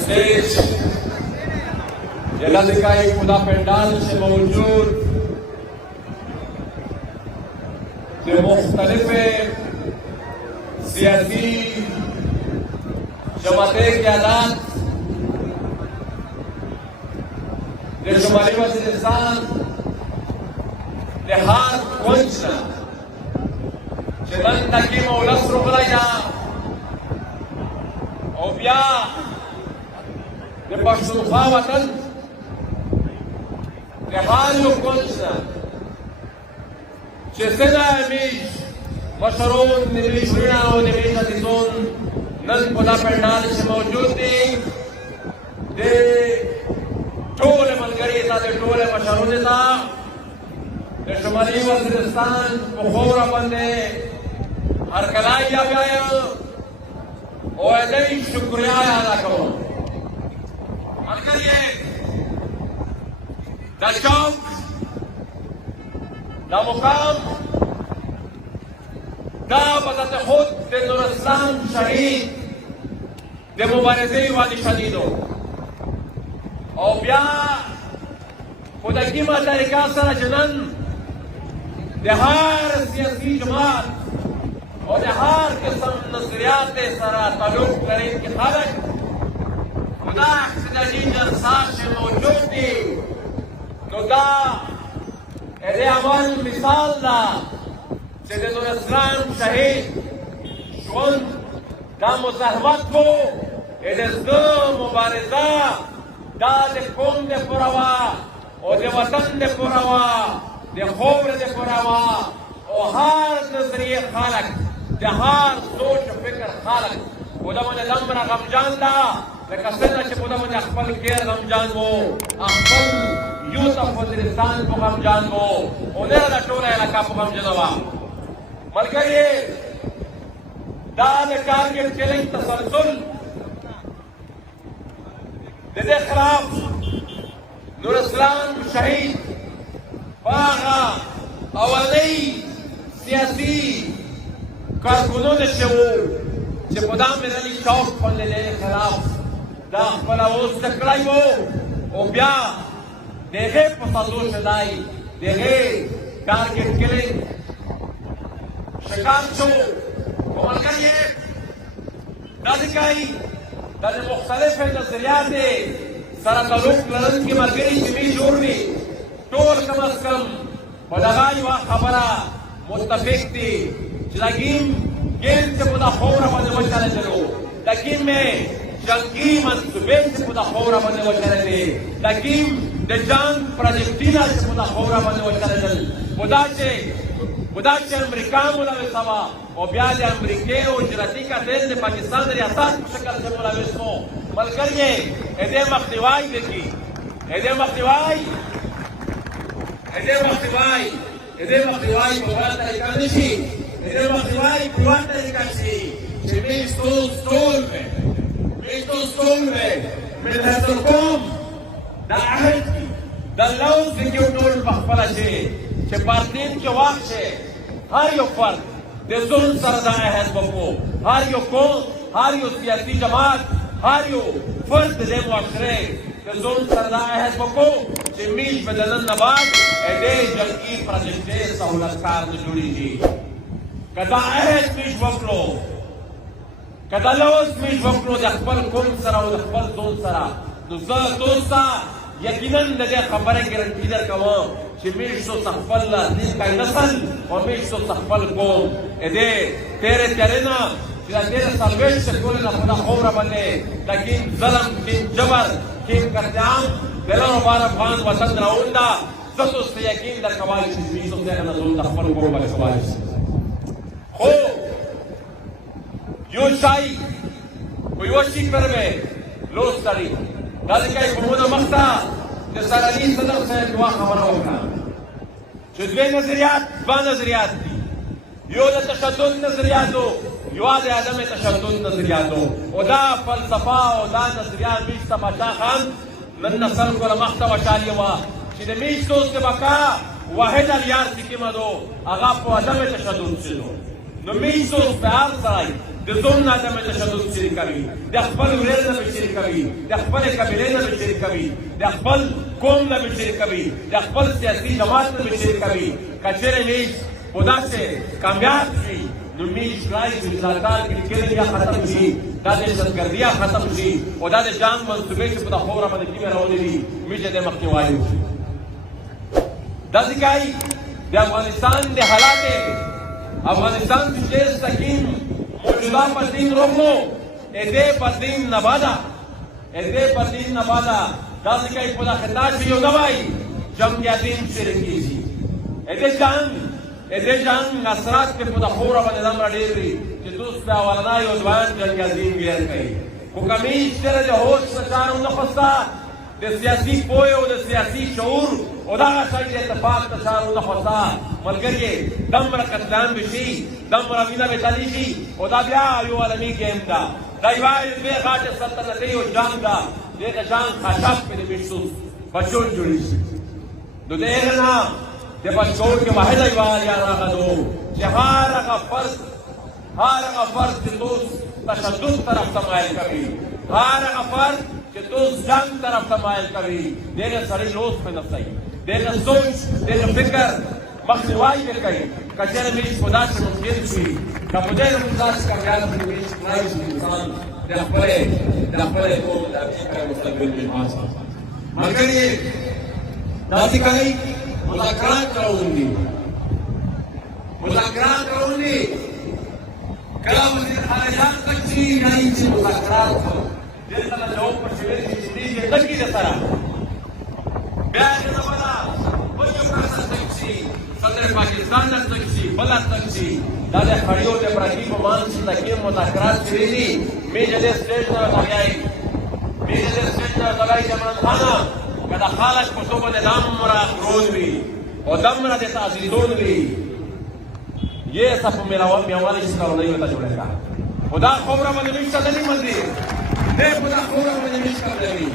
स्टेज जिलाधिकारी खुदा पंडाल से मौजूद जो मुख्तलिफ सियासी जमातें क़यादत जो शुमाली वज़ीरिस्तान देहात कुंजना चलन तकी मौलस रुगला और बिया de पख्तूनख्वा वतन देहात जो कुंजना चेसना अमीश मशरून निमिश वीना और निमिश अतिसोन नल खुदा पंडाल से मौजूद थी दे टोले मलगरी था दे टोले मशरून था दे शुमाली वज़ीरिस्तान बुखोरा बंदे हर कलाई जा गया और ऐसे शुक्रिया अदा करो मलगर ये द चौक द मुकाम दा बदत खुद दे नूरस्लाम शहीद दे मुबारज़े वाली शदीदो और बिया खुदा की मा तरीका सरा जनन दे हर सियासी जमात और हर किस्म नजरियात सरा ताल्लुक करें कि खालक खुदा अक्सदाजी जलसा से मौजूद थी तो दा ऐसे अमल मिसाल दा चले तो इस्लाम शहीद शुन दा मुज़ाहमत को ऐसे दो मुबारज़ा दा दे कौम दे पुरावा और दे वतन दे पुरावा दे खौर दे पुरावा और हर नजरिए खालक दे हर सोच फिक्र खालक खुदा मुझे लम्बरा गमजान दा लेकिन सन्ना चे खुदा मुझे अखबल केर गमजान वो अखबल यूसुफ वज़ीरिस्तान को गमजान वो उन्हें दा टोला इलाका को गमजानवा मलकर ये दाद टारगेट चैलेंज तसलसल दे खिलाफ नूरस्लाम शहीद बागा अवली सियासी कारकुनों ने जो खुदा मिर अली चौक पर ले खिलाफ दा फलावोस तकड़ाई वो और ब्या देखे पसंदों शदाई देखे टारगेट किलिंग शिकार शो और करिए दादिकाई दाद मुख्तलिफ नजरियात सरा ताल्लुक लड़न की मलगरी जिमी जोड़नी टोल कम अज कम बदगाई व खबरा मुत्तफिक थी लकीन गेम से खुदा खौरा बने बचाने चलो लकीन में जंगी मंसूबे से खुदा खौरा बने बचाने थे लकीन दजान प्रोजेक्टिना से खुदा खौरा बने बचाने चल खुदा से अमेरिका मुलावे सवा और ब्याज अमेरिके और जराती का देश ने पाकिस्तान रियासत शक्ल से मुलावे सो मलकर ये ऐसे मख्तिवाई देखी ऐसे मख्तिवाई बुरा तरीका नहीं ऐसे मख्तिवाई बुरा तरीका सी मैं स्टोल में मैं कौम दाहत दल्लाउस के टोल बखला से पार्टीन के वक्त से हर यो फर्द देशों सरदार है बको हर यो कौम हर यो सियासी जमात हर यो फर्द दे मुआशरे देशों सरदार है बको जिमीज बदलन नबाद ऐसे जंगी प्रोजेक्टे सहूलतकार ने जुड़ी थी कदा है स्पीच बकलो कदा लो स्पीच बकलो दखबल कौम सरा और दखबल जोन सरा दोस्ता यकीनन लगे खबर है गारंटी दर कवा चिमीश तो सफल दिन का नस्ल और मीश तो सफल को ऐसे तेरे चलेना जिला तेरे सलवेश से कोले ना खुदा खौरा बने लेकिन ज़ल्म की जबर की कत्याम दिलों बार अफगान वतन राउंडा सतो से यकीन दर कवाल चिमीश तो तेरे ना जोन सफल को बने कवाल हो यो शाही कोई वशी पर में लोस तरी दादी का एक मुना मक्ता जैसा अली सदर से दुआ खबर होगा जुद्वे नजरियात थी यो द तशद्दुद नजरियातो यो आद आदम तशद्दुद नजरियातो ओदा फलसफा ओदा नजरियात बीच तमाशा खान من نسل को मख्ता वशाली वा چې د میش دوست بکا واحد الیار سکی مدو اغا په ادم تشدد شلو نو میش دوست په هر ځای د ظلم نه عدم تشدد شریکوي، د خپل ورور نه به شریکوي، د خپل قبیلې نه به شریکوي، د خپل قوم نه به شریکوي، د خپل سیاسي جماعت نه به شریکوي. که چېرې میش په داسې کامیاب شي نو میش ښایي چې مشارکات کې لیکلي بیا ختم شي، دا دهشتګردي ختم شي او دا د جنګ منصوبې چې په دا خوره باندې کیمې راولې دي میش د دې مخنیوی وشي. داسې کوي د افغانستان د حالات افغانستان کی جیل سکیم موجودہ بدین روکو ایدے بدین نبادا ایدے بدین نبادا داسی کئی پودا خطاش یو نوائی جنگ یادین شرکی جی ایدے جنگ اثرات کے پودا خورا بندام را دیر ری چی دوست پہ آوالنا یو دوان جنگ یادین ویر کئی کو کمیش تیرے دے ہوش سچانو نخستا د سیاسي پوهې او د سیاسي شعور او دغه شی د اتفاق تشار ونخوستا ملګري دومره قتلان به شي دومره وینه به تلي شي او دا بیا یو عالمي ګیم ده دا یوه دوې غاټې سلطنتي او جنګ ده دغه جنګ خشب پې د بشتوس بچون جوړې شي نو د هغې نه د بچکور کې واحده یوه یا راغلو چې هر هغه فرد چې دوست تشدد طرف ته مایل کوي هر هغه فرد چې دوست جنگ طرف ته مایل کوي دغه سړی لوس پې نه صحیح دغه سوچ دغه فکر مخنیوی به کوي که چېرې میش په داسې ممکن شي که په دې زموږ داسې کامیاب شي میش کړای شي انسان د خپلې قوم د فکر مستقبل بنوا سي ملګري داسې کوي مذاکرات راوړي کله وزیر خارجه تک شي یعنې چې مذاکرات دلته د جواب په شویر کې چې دې لګي د سره بیا یې نه ولا وجه پرسه تک شي صدر پاکستان نه تک شي بل تک شي دا د خړیو د برګي په مان چې تکي مذاکرات شوي دي میجه د سټیج نه راغی جمال خان کله خالق په توبه د دمره غرون وي او دمره د تعزیزون وي یہ سب میرا میوانی جس کا نہیں ہوتا جوڑے گا خدا خبرہ میں نمیش کا نہیں مندی دے خدا خبرہ میں نمیش کا نہیں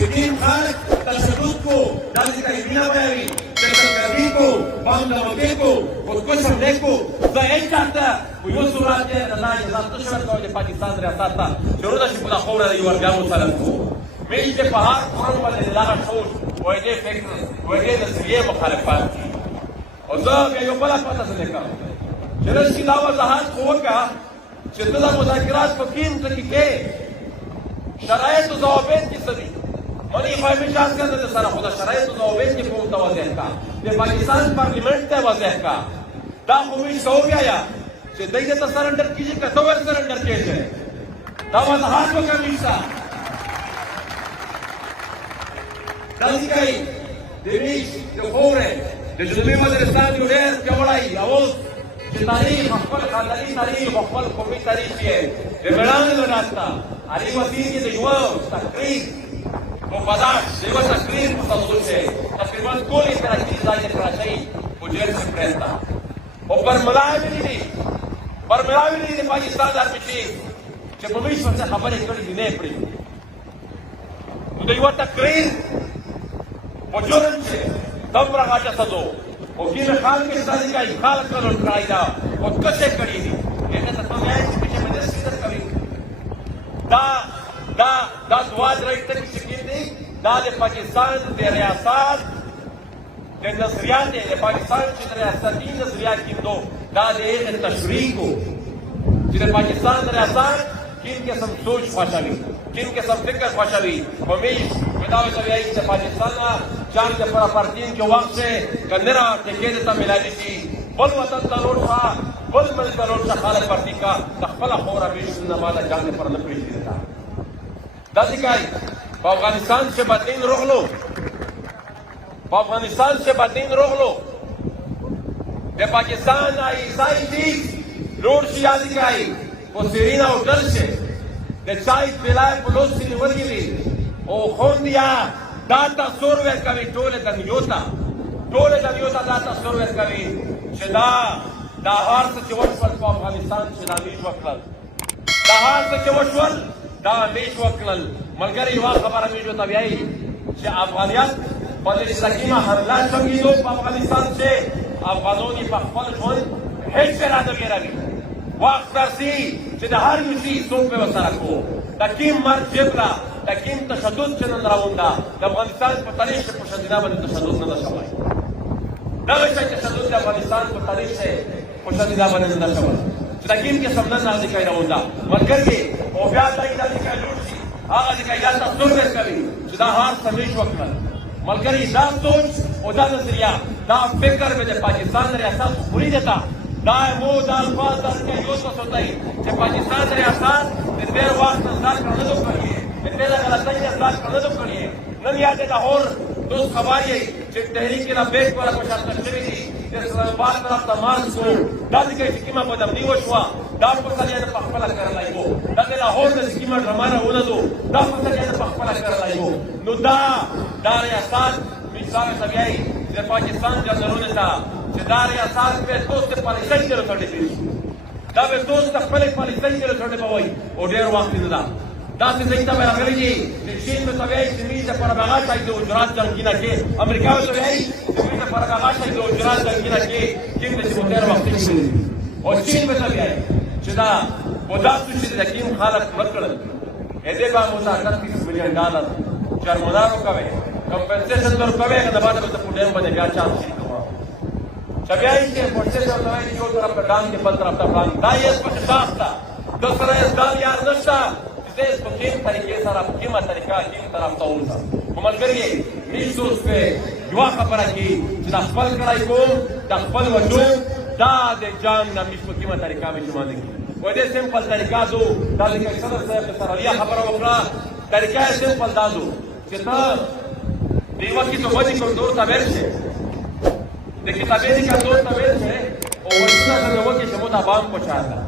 لیکن خالق تشدد کو دازی کا وینا بیاوی تشدد کو بام دمکے کو خود کو شمدے کو زائد چاہتا وہ یو سورات ہے رضا جزا تشرد کو جو پاکستان ریاست تا شروع دا خدا خبرہ دیو ارگام مسلم کو میش کے پہاڑ قرآن والے لاغا شوش ویدے فکر ویدے نظریے مخالفات کی اور زب یا یو بلا پاتا سے دیکھا چرس کی دعوت وضاحت کو وکړه چې ته دا مذاکرات په کوم ځای کې شرایط او ضوابط کې څه دي مونږ یې فهمي چانس کړل د سره خو دا شرایط او ضوابط کې کوم ته واضح کا د پاکستان پارلیمنت ته واضح کا دا خو موږ څه وبیا چې دوی ته سرنډر کیږي که ته ور سرنډر کېږي دا وضاحت وکړه میشا داسې کوي د میش د خورې د جنوبي وزیرستان یو ډېر پیاوړی اواز چې تاریخ خپل خانداني تاریخ او خپل قومي تاریخ یې د مېړانې راځه علي وزیر کې د یوه تقریر مفادات د یوه تقریر په توضیح سے تقریبا ټولې کراچي ځای د کراچۍ په جیل کې پرېږده او برملاوي دي د پاکستان د ارمچي چې په میش ورته خبرې کړې دي نه پرېږدي نو د یوه تقریر په جرم چې دومره غاټه سزو او کیم خال کے ساتھ کا خال کر اٹھائی دا اور کسے کری دی یہ تو میں اس پیچھے میں سیدھا کری دا دعا رہتا کہ شکل نہیں دا دے پاکستان دے ریاست دے نظریات دے پاکستان کی ریاستی نظریات کی دو دا دے تشریح کو دے پاکستان دے ریاست کن کے سم سوچ خوشاوی کن کے سم فکر خوشاوی ہمیش بداوی تو یہی کہ پاکستان جان کے پرا پارتین کے وقت سے کنرا ٹکے دیتا ملائی تھی بل وطن تلوڑ تھا بل مل تلوڑ تھا خالق پارتی کا تخفل خورا بیش نمالا جان کے پرا نپریش دیتا دادی کائی با افغانستان سے بدین روغ لو افغانستان سے بدین روغ لو دے پاکستان آئی عیسائی تھی لوڑ شیادی کائی وہ سیرینا ہوتل سے دے چائی پلائے پلوس سی نورگی لی او خون دیا داتا سروے کوي ټوله دنیوتا داتا سروے کوي چې دا هر څه چې وشول په افغانستان چې دا میش وکړل دا هر څه چې وشول دا میش وکړل ملګري یوه خبره میش ورته وایي چې افغانیت په مستقیمه حمله شوي په افغانستان چې افغانان یې په خپل ژوند هېڅ نه ګیروي وخت راسي چې د هر یو شي څوک به ورسره کوو د کیم مرګ جبره د کیم تشدد چې نن راونده د افغانستان په تاریخ کې په شدیده باندې تشدد نه ده شوی دغه شی تشدد د افغانستان په تاریخ کې په شدیده باندې نه ده شوی چې د کیم قسم نه نازکۍ راونده ملګري او بیا دا نازکۍ لوړ شي هغه نازکۍ دا تصور کوي چې دا هار سمیش وکړل ملګري دا سوچ او دا نظریه دا فکر به د پاکستان ریاست پوری دیتا دا مو دا الفاظ در کے یو تو ہوتا ہے کہ پاکستان ریاست دیر وقت اصلاح کرنے دو کریے دیر غلطی اصلاح کرنے دو کریے نن یاد لاہور دوست خبری چې تحریک لا بیک والا کوشش کړی دي د اسلام آباد طرف ته مارچ کو دا د سکیما په دمنی وشوا دا په ځای په خپل کړلای وو دا د لاهور د سکیما رمانه ولودو دا په ځای په خپل کړلای وو نو دا ریاست مثال طبيعي د پاکستان جنرالونه ته چې دا ریاست په دوست پالیسۍ کې راټولې شي دا به دوست خپل پالیسۍ کې راټولې بوي او ډېر وخت نه دا دا څه ځای ته راغلي دي چې شین په طبيعي زمين ته پر بغا ځای د اجرات جنگینه کې امریکا ته وایي زمين ته پر بغا ځای د اجرات جنگینه کې چې د ډېر وخت کې او شین په طبيعي چې دا وداسو چې د کیم خالق ورکړل دې به مذاکرات $30 مليون جرمانه کوي کمپنسیشن ورکوي هغه د بعد په پټیم باندې بیا چانس شي بیا یې چې پروسس ورته یو طرف ته ډان کې بل طرف ته ډان دا یې په خاص ده د سره یې ځان یاد نشته چې په کوم طریقې سره په کومه طریقه کې طرف ته ورسه کوملګری میسوس په یو خبره کې چې د خپل کړای کوم د خپل وجود دا د جان نه په کومه طریقه باندې باندې و دې سمپل طریقه دو دا د صدر صاحب سره لیا خبره وکړه طریقه سمپل دادو چې ته دیو کې ته وځي کوم دور ته ورشه د کتابې د کتاب ته ورشه او ورته د نو کې چې مو ته بام پوښاله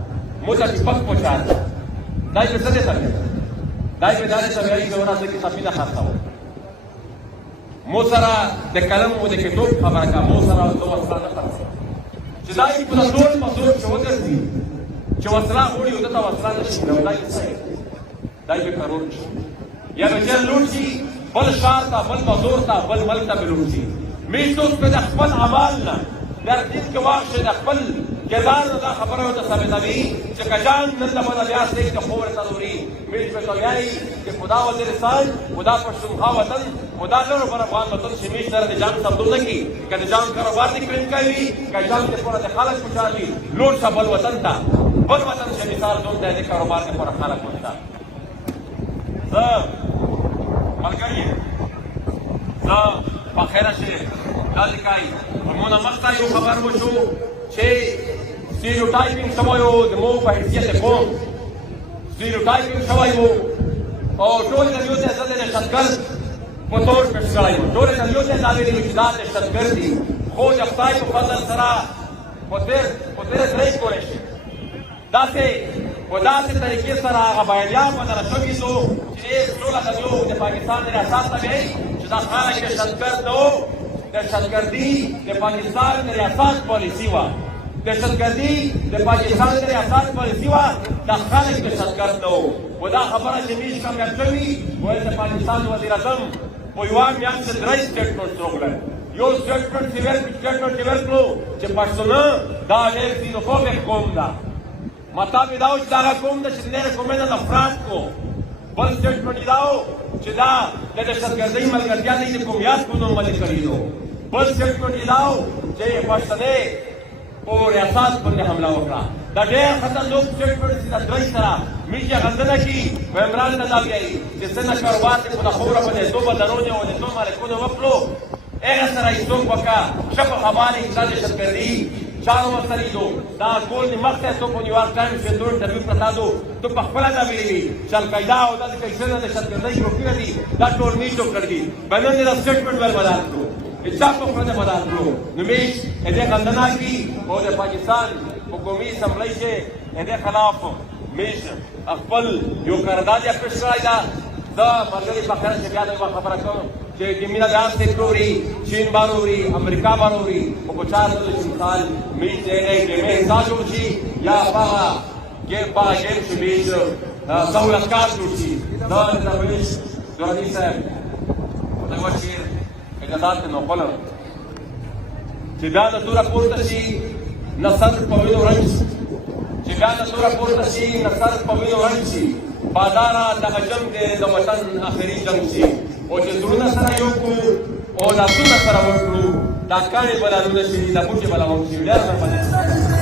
مو ته پک پوښاله دای په څه ته دای په دانه ته وایي دا ورته کتابې نه خاصه مو سره د کلم او د کتاب خبره کا مو سره د وسره نه خاصه چې دای په ټول مزور شو درځي چې وسره وړي او د وسره نشي نو دای څه دای په کارون یا به چل لوټي بل شار ته بل مزور ته بل ملک ته لوټي میتوس په خپل عمل نه در دې کې واښه د خپل جزار دا خبره او د ثابتوي چې کجان نن د بیا سې د خور تدوري میت په تویای چې خدا ولې رسال خدا په شمخا وطن خدا له پر افغان وطن چې میت سره د جان تبدل نه کی کله جان کاروبار دې کړی کوي کجان د پر د خلک خوشالي لوټ بل وطن ته بل وطن چې مثال دوم د کاروبار د پر خلک وطن ملګری په خیره شي دا لیکای همونه مخته یو خبر وشو چې سټیریوټایپینګ شوی و د مو په حیثیت قوم سټیریوټایپینګ شوی و او ټول د یو څه د شتګر په تور پېښ کړی و ټول د یو څه د ویلي چې دا د شتګر دي خو د خدای په فضل سره په دې درې کولای شي داسې طریقې سره هغه بیانیان بدله شوي دو چې ټوله د یو د پاکستان ریاست ته وایي چې دا خلک د شتګر نه و د شتګردي د پاکستان د ریاست پالیسي وه د شتګردي د پاکستان د ریاست پالیسي وه دا خلک د شتګرد نه و و دا خبره چې میش کامیاب شوي وایي د پاکستان وزیر اعظم په یوه میاشت کې 3 سټیټمنټ راغلل یو سټیټمنټ چې ورکړو چې پښتانه دا ډېر سینوفوبیک قوم ده مطلب دا و چې دا قوم ده چې ډېر قوم نه افراد کو بل سټیټمنټ دا و چې دا د دهشتګردۍ ملګرتیا نه د قومیت په نوم باندې کړي دو بل سټیټمنټ دا و چې پښتنې په ریاست باندې حمله وکړه دا ډېر خطرناک سټیټمنټ چې د درې سره میشه غندنه کي عمران ته دا وایي چې څنګه کاروبار کې په خوره باندې دوه بدرونه او د دوه مالکونه وکړو هغه سره یې څوک وکړه شپه خبرې دا دهشتګردي چارو ورسره دو دا ټول مخته ته په نیویارک ټایمز کې ټول انټرویو پرتا دو ته په خپل دا ویلي چې القاعده او د کیسه د شتګردۍ ګروپونه دي دا ټول میشو کړی باندې دا سټیټمنټ ول بدل کړو اچھا په خپل بدل کړو نو میش دې غندنه کی او د پاکستان حکومي اسمبلی کې دې خلاف میش خپل یو قرارداد یې پیش کړی دا مګری په خیر کې بیا دا خبره کوم چې مینا داس کې پروری چین باروری امریکا باروری او په چار د مثال می دې کې مه حساب وشي یا باغ کې باغ کې شمیش دولت کار وشي دا د ویش دوی صاحب دا ورشي اجازه نو قول چې دا د تور پورته شي نصر په ویلو رنګ چې بیا د توره پورته شي د سر په وینو رنګ شي باداره دغه جنګ دی د وطن آخري جنګ شي او چې زړونه سره یو کړو او لاسونه سره وکړو دا کاڼي به لالونه شي دا بوټي به لا وکړي ډېر